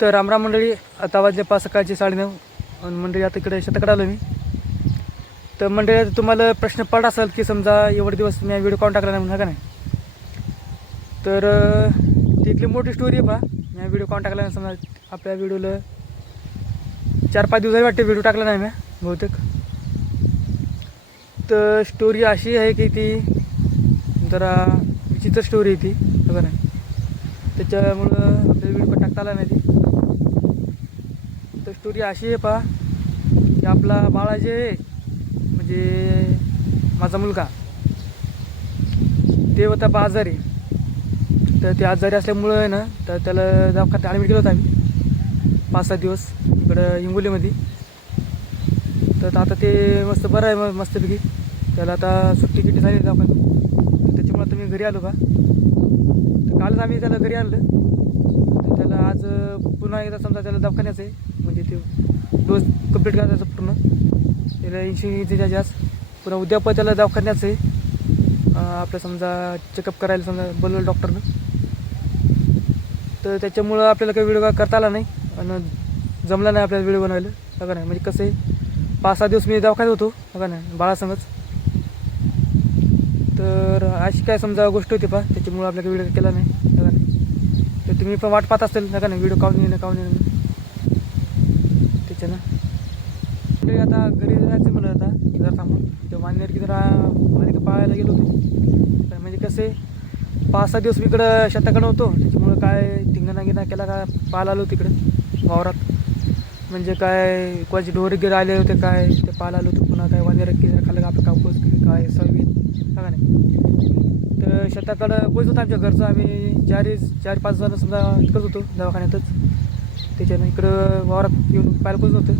तर रामराम मंडळी आता वाजले पाच सकाळचे साडेनऊ आणि मंडळी आता इकडे शेताकडे आलो मी. तर मंडळी आता तुम्हाला प्रश्न पडला असेल की समजा एवढे दिवस मी व्हिडिओ काढून टाकला नाही म्हणून का नाही? तर तिथली मोठी स्टोरी आहे बा. मी व्हिडिओ काढून टाकला नाही समजा आपल्या व्हिडिओला चार पाच दिवसाही वाटते व्हिडिओ टाकला नाही मी बहुतेक. तर स्टोरी अशी आहे की ती जरा विचित्र स्टोरी आहे ती बघा नाही? त्याच्यामुळं आपल्याला व्हिडिओ टाकता आला नाही ती तर स्टोरी अशी आहे पहा की आपला बाळा जे आहे, म्हणजे माझा मुलगा. ते होता पहा आजारी. तर ते आजारी असल्यामुळं आहे ना तर त्याला दवाखान्यात ॲडमिट केलं होतं आम्ही. पाच सात दिवस इकडं हिंगोलीमध्ये. तर आता ते मस्त बरं आहे मग मस्तपैकी. त्याला आता सुट्टी किट्टी झाली दवाखान्यात. त्याच्यामुळं त्याच्यामुळे आता मी घरी आलो का तर कालच आम्ही त्याला घरी आणलं. त्याला आज पुन्हा एकदा समजा त्याला दवाखान्याचं आहे म्हणजे ते डोस कंप्लीट करायचं पूर्ण. त्याला ऐंशी जास्त. पुन्हा उद्या पण त्याला दवाखान्याचं आहे. आपलं समजा चेकअप करायला समजा बोलवलं डॉक्टरनं तर त्याच्यामुळं आपल्याला काही व्हिडिओ करता आला नाही. आणि जमला नाही आपल्याला व्हिडिओ बनवायला. बघा नाही म्हणजे कसं आहे. पाच सहा दिवस मी दवाखान्यात होतो. बघा नाही बाळासंगच. तर अशी काय समजा गोष्ट होती पा त्याच्यामुळं आपल्याला व्हिडिओ केला नाही. तर तुम्ही पण वाट पाहत असेल नका नाही व्हिडिओ काढून येणं काढून येणं. त्याच्यानं तरी आता घरी जायचं म्हणत आता जरा थांबून. तर मान्यवर की जरा मालिका पाहायला गेलो होतो. तर म्हणजे कसे पाच सहा दिवस मी इकडं शेताकडं होतो. त्याच्यामुळं काय धिंगाणा गिंगा केला का पाहायला आलो तिकडं वावरात. म्हणजे काय कोणाचे ढोरे गिर आले होते काय ते पाहायला आलो होतो पुन्हा काय वानेर किती खाल्लं का आपलं कापूस काय सगळी बघा नाही? तर शेताकडं पोहोच होतं आमच्या घरचं आम्ही चार चार पाच जण समजा इकडंच होतो दवाखान्यातच. त्याच्यानं इकडं वावरात येऊन पाहायला पोहोच होतं.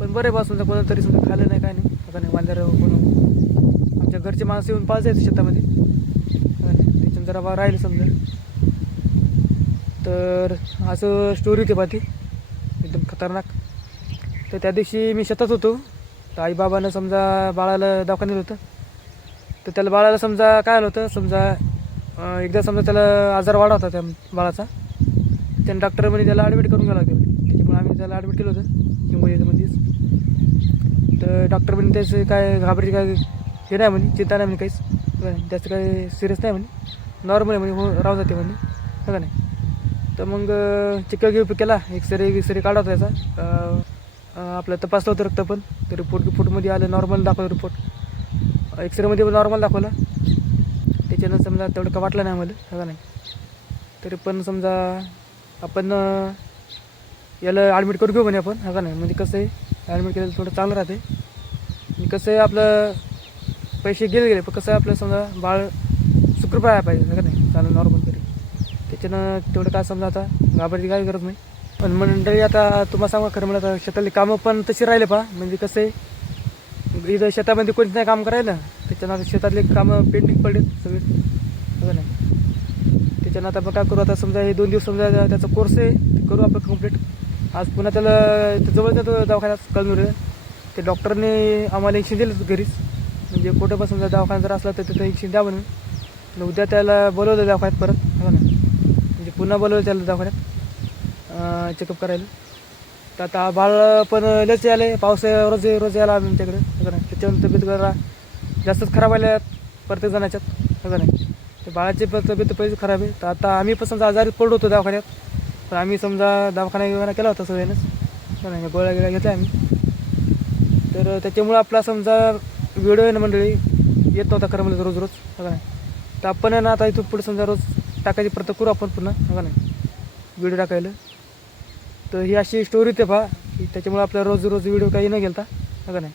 पण बरं आहे बा समजा कोणाला तरी समजा खाल्लं नाही काय नाही बघा नाही वांदर कोण आमच्या घरचे माणसं येऊन पाच जायचं शेतामध्ये. त्याच्यानं जरा बा राहिलं समजा. तर असं स्टोरी होती बा ती. खतरनाक. तर त्या दिवशी मी शेतात होतो. तर आईबाबानं समजा बाळाला दवाखान्यात होतं. तर त्याला बाळाला समजा काय आलं होतं? समजा एकदा समजा त्याला आजार वाढा होता त्या बाळाचा. त्यानं डॉक्टर म्हणे त्याला ॲडमिट करून घ्यावं लागेल. त्याच्यामुळे आम्ही त्याला ॲडमिट केलं होतं. हिंगोलीमध्येच तर डॉक्टर म्हणे त्याचं काय घाबरायची काय हे नाही म्हणे चिंता नाही म्हणे काहीच. त्याचं काही सिरियस नाही म्हणे. नॉर्मल आहे म्हणे हो राहू जाते म्हणे. का नाही? तर मग चिक्का गिप केला एक्सरे एक्सरे काढा त्याचा. आपलं तपासलं होतं रक्त पण तर रिपोर्ट रिपोर्टमध्ये आलं नॉर्मल दाखवलं रिपोर्ट एक्सरेमध्ये पण नॉर्मल दाखवलं. त्याच्यानं समजा तेवढं का वाटलं नाही आम्हाला सगळं नाही? तरी पण समजा आपण याला ॲडमिट करू घेऊ म्हणे आपण हा का नाही? म्हणजे कसं आहे ॲडमिट केलं थोडं चांगलं राहते. आणि कसं आहे आपलं पैसे गेले गेले पण कसं आहे आपलं समजा बाळ सुखरूप पाहिजे का नाही? चालेल नॉर्मल त्याच्यानं तेवढं काय समजा आता घाबरायची काय गरज नाही. पण मंडळी आता तुम्हाला सांगा खरं म्हणलं आता शेतातली कामं पण तशी राहिले पहा. म्हणजे कसं आहे इथं शेतामध्ये कोणीच नाही काम करायला. त्याच्यानं आता शेतातले कामं पेंडिंग पडेल सगळे. हो बघा नाही त्याच्यानं आता आपण काय करू आता समजा हे दोन दिवस समजा त्याचा कोर्स आहे ते करू आपण कंप्लीट आज पुन्हा त्याला इथं जवळ जातो दवाखान्यात कळून ते डॉक्टरने आम्हाला इंजेक्शन दिलं घरीच. म्हणजे कुठं पण समजा दवाखाना जर असला तर तिथं इंजेक्शन द्या म्हणून. उद्या त्याला बोलवलं दवाखान्यात परत. हो ना? पुन्हा बोलवलं त्याला दवाखान्यात. चेकअप करायला. तर आता बाळ पण लस यायला पाऊस रोज रोज यायला आमच्याकडे. हो सगळं नाही? त्याच्यावर तब्येत जरा जास्तच खराब आल्या प्रत्येक जणाच्यात सगळं हो नाही? तर बाळाची पण तब्येत पहिलीच खराब आहे. तर आता आम्ही पण समजा आजारी पडलो होतो दवाखान्यात. तर आम्ही समजा दवाखाना वगैरे केला होता सगळ्यांनाच. हो नाही? गोळ्या गिळ्या घेतल्या आम्ही. तर त्याच्यामुळं आपला समजा व्हिडिओ आहे ना मंडळी? येत नव्हता खरं म्हणजे रोज रोज. सगळं नाही? तर आपण आहे ना आता इथून पुढे समजा रोज टाकायची प्रयत्न करू आपण पुन्हा बघा नाही व्हिडिओ टाकायला. तर ही अशी स्टोरी ते पहा. की त्याच्यामुळे आपला रोज रोज व्हिडिओ काही न गेलता बघा नाही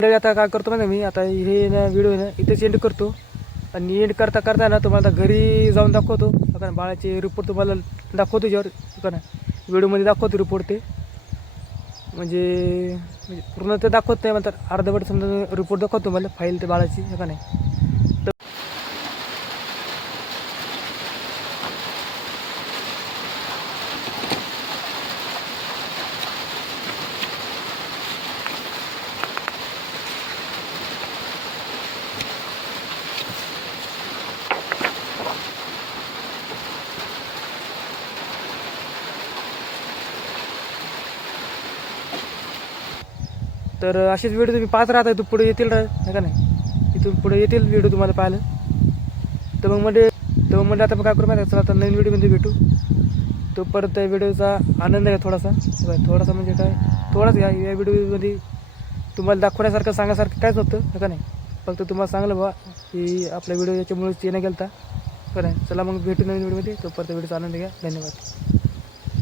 तर आता काय करतो माहिती मी? आता हे ना व्हिडिओ ना इथेच एंड करतो. आणि एंड करता करता ना तुम्हाला आता घरी जाऊन दाखवतो. बघा ना बाळाचे रिपोर्ट तुम्हाला दाखवतो ज्यावर बघा ना व्हिडिओमध्ये दाखवतो रिपोर्ट ते. म्हणजे म्हणजे पूर्ण ते दाखवत नाही म्हणतात अर्धवट समजा रिपोर्ट दाखवतो मला फाईल ते बाळाची का नाही तर असेच व्हिडिओ तुम्ही पाहत राहता तू पुढे येतील रा का नाही? इथून पुढे येतील व्हिडिओ तुम्हाला पाहायला. तर मग म्हणजे तर मग म्हणजे आता मग काय करू माहिती आहे? चला आता नवीन व्हिडिओमध्ये भेटू. तो परत त्या व्हिडिओचा आनंद घ्या थोडासा. थोडासा म्हणजे काय? थोडाच घ्या. या व्हिडिओमध्ये तुम्हाला दाखवण्यासारखं सांगासारखं कायच नव्हतं का नाही? फक्त तुम्हाला सांगलं बा की आपला व्हिडिओ याच्यामुळेच येणं गेलता. का नाही? चला मग भेटू नवीन व्हिडिओमध्ये तो परत व्हिडिओचा आनंद घ्या. धन्यवाद.